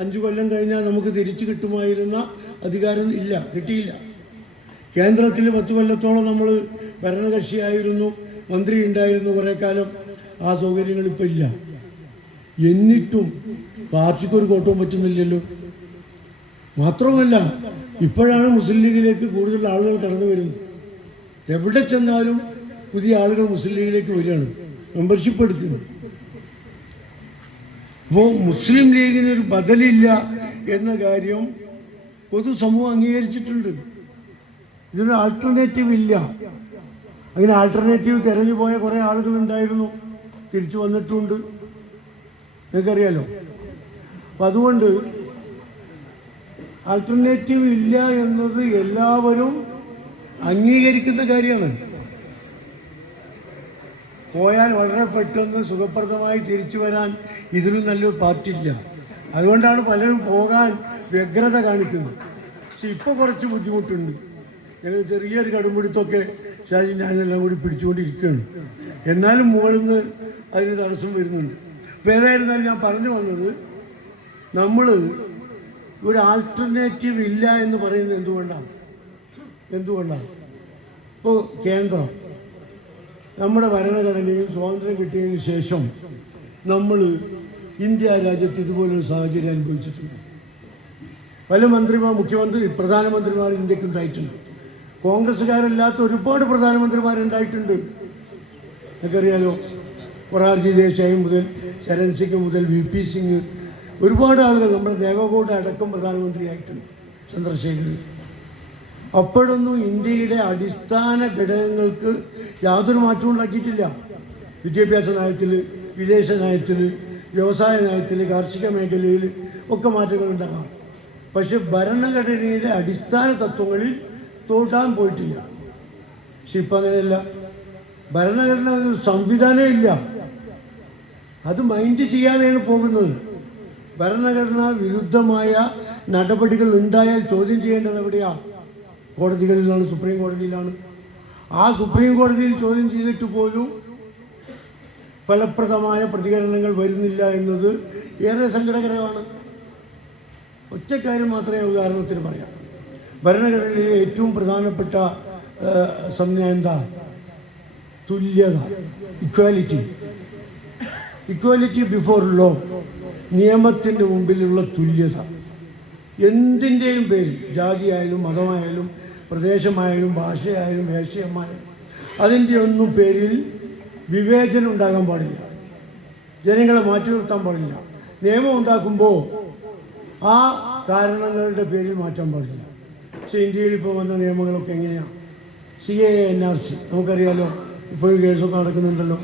അഞ്ചു കൊല്ലം കഴിഞ്ഞാൽ നമുക്ക് തിരിച്ചു കിട്ടുമായിരുന്ന അധികാരം ഇല്ല കിട്ടിയില്ല. കേന്ദ്രത്തിൽ പത്ത് കൊല്ലത്തോളം നമ്മൾ ഭരണകക്ഷിയായിരുന്നു മന്ത്രി ഉണ്ടായിരുന്നു കുറേ കാലം. ആ സൗകര്യങ്ങൾ ഇപ്പം ഇല്ല. എന്നിട്ടും പാർട്ടിക്കൊരു കോട്ടവും പറ്റുന്നില്ലല്ലോ. മാത്രമല്ല ഇപ്പോഴാണ് മുസ്ലിം ലീഗിലേക്ക് കൂടുതൽ ആളുകൾ കടന്നു വരുന്നത്. എവിടെ ചെന്നാലും പുതിയ ആളുകൾ മുസ്ലിം ലീഗിലേക്ക് വരികയാണ്. മെമ്പർഷിപ്പ് എടുക്കുന്നു. അപ്പോൾ മുസ്ലിം ലീഗിനൊരു ബദലില്ല എന്ന കാര്യം പൊതുസമൂഹം അംഗീകരിച്ചിട്ടുണ്ട്. ഇതിനൊരു ആൾട്ടർനേറ്റീവ് ഇല്ല. അങ്ങനെ ആൾട്ടർനേറ്റീവ് തിരഞ്ഞു പോയ കുറേ ആളുകളുണ്ടായിരുന്നു. തിരിച്ചു വന്നിട്ടുമുണ്ട് നിങ്ങൾക്കറിയാലോ? അപ്പം അതുകൊണ്ട് ആൾട്ടർനേറ്റീവ് ഇല്ല എന്നത് എല്ലാവരും അംഗീകരിക്കുന്ന കാര്യമാണ്. പോയാൽ വളരെ പെട്ടെന്ന് സുഖപ്രദമായി തിരിച്ചു വരാൻ ഇതിലും നല്ലൊരു പാർട്ടി ഇല്ല. അതുകൊണ്ടാണ് പലരും പോകാൻ വ്യഗ്രത കാണിക്കുന്നത്. പക്ഷെ ഇപ്പോൾ കുറച്ച് ബുദ്ധിമുട്ടുണ്ട്. ഞങ്ങൾ ചെറിയൊരു കടുംപിടുത്തൊക്കെ ഷാജി ഞാനെല്ലാം കൂടി പിടിച്ചുകൊണ്ടിരിക്കുകയാണ്. എന്നാലും മുകളിൽ നിന്ന് അതിന് തടസ്സം വരുന്നുണ്ട്. അപ്പോൾ ഏതായിരുന്നാലും ഞാൻ പറഞ്ഞു വന്നത് നമ്മൾ ഒരു ആൾട്ടർനേറ്റീവ് ഇല്ല എന്ന് പറയുന്നത് എന്തുകൊണ്ടാണ്? എന്തുകൊണ്ടാണ്? ഇപ്പോൾ കേന്ദ്രം. നമ്മുടെ ഭരണഘടനയും സ്വാതന്ത്ര്യം കിട്ടിയതിന് ശേഷം നമ്മൾ ഇന്ത്യ രാജ്യത്ത് ഇതുപോലൊരു സാഹചര്യം അനുഭവിച്ചിട്ടുണ്ട്. പല മന്ത്രിമാർ മുഖ്യമന്ത്രി പ്രധാനമന്ത്രിമാർ ഇന്ത്യയ്ക്ക് ഉണ്ടായിട്ടുണ്ട്. കോൺഗ്രസ്സുകാരല്ലാത്ത ഒരുപാട് പ്രധാനമന്ത്രിമാരുണ്ടായിട്ടുണ്ട് നിങ്ങൾക്കറിയാലോ മൊറാർജി ദേശായി മുതൽ ചരൺ സിംഗ് മുതൽ വി പി സിംഗ് ഒരുപാട് ആളുകൾ നമ്മുടെ ദേവഗൗഡ അടക്കം പ്രധാനമന്ത്രിയായിട്ടുണ്ട്. ചന്ദ്രശേഖരൻ അപ്പോഴൊന്നും ഇന്ത്യയുടെ അടിസ്ഥാന ഘടകങ്ങൾക്ക് യാതൊരു മാറ്റവും ഉണ്ടാക്കിയിട്ടില്ല. വിദ്യാഭ്യാസ നയത്തിൽ വിദേശ നയത്തിൽ വ്യവസായ നയത്തിൽ കാർഷിക മേഖലയിൽ ഒക്കെ മാറ്റങ്ങൾ ഉണ്ടാകാം. പക്ഷെ ഭരണഘടനയുടെ അടിസ്ഥാന തത്വങ്ങളിൽ തോട്ടാൻ പോയിട്ടില്ല. പക്ഷെ ഇപ്പം അങ്ങനെയല്ല. ഭരണഘടന ഒരു സംവിധാനം ഇല്ല. അത് മൈൻഡ് ചെയ്യാതെയാണ് പോകുന്നത്. ഭരണഘടനാ വിരുദ്ധമായ നടപടികൾ ഉണ്ടായാൽ ചോദ്യം ചെയ്യേണ്ടത് എവിടെയാണ് കോടതികളിലാണ് സുപ്രീം കോടതിയിലാണ്. ആ സുപ്രീം കോടതിയിൽ ചോദ്യം ചെയ്തിട്ട് പോലും ഫലപ്രദമായ പ്രതികരണങ്ങൾ വരുന്നില്ല എന്നത് ഏറെ സങ്കടകരമാണ്. ഒറ്റക്കാര്യം മാത്രമേ ഉദാഹരണത്തിന് പറയാം. ഭരണഘടനയിലെ ഏറ്റവും പ്രധാനപ്പെട്ട സംജ്ഞ എന്താ? തുല്യത ഇക്വാലിറ്റി ഇക്വാലിറ്റി ബിഫോർ ലോ നിയമത്തിന്റെ മുമ്പിലുള്ള തുല്യത. എന്തിന്റെയും പേരിൽ ജാതിയായാലും മതമായാലും പ്രദേശമായാലും ഭാഷയായാലും വേഷയമായാലും അതിന്റെ ഒന്നും പേരിൽ വിവേചനം ഉണ്ടാകാൻ പാടില്ല. ജനങ്ങളെ മാറ്റി നിർത്താൻ പാടില്ല. നിയമം ഉണ്ടാക്കുമ്പോൾ ആ കാരണങ്ങളുടെ പേരിൽ മാറ്റാൻ പാടില്ല. പക്ഷേ ഇന്ത്യയിൽ ഇപ്പോൾ വന്ന നിയമങ്ങളൊക്കെ എങ്ങനെയാണ് C A N R C. നമുക്കറിയാലോ ഇപ്പോഴും കേസൊക്കെ നടക്കുന്നുണ്ടല്ലോ.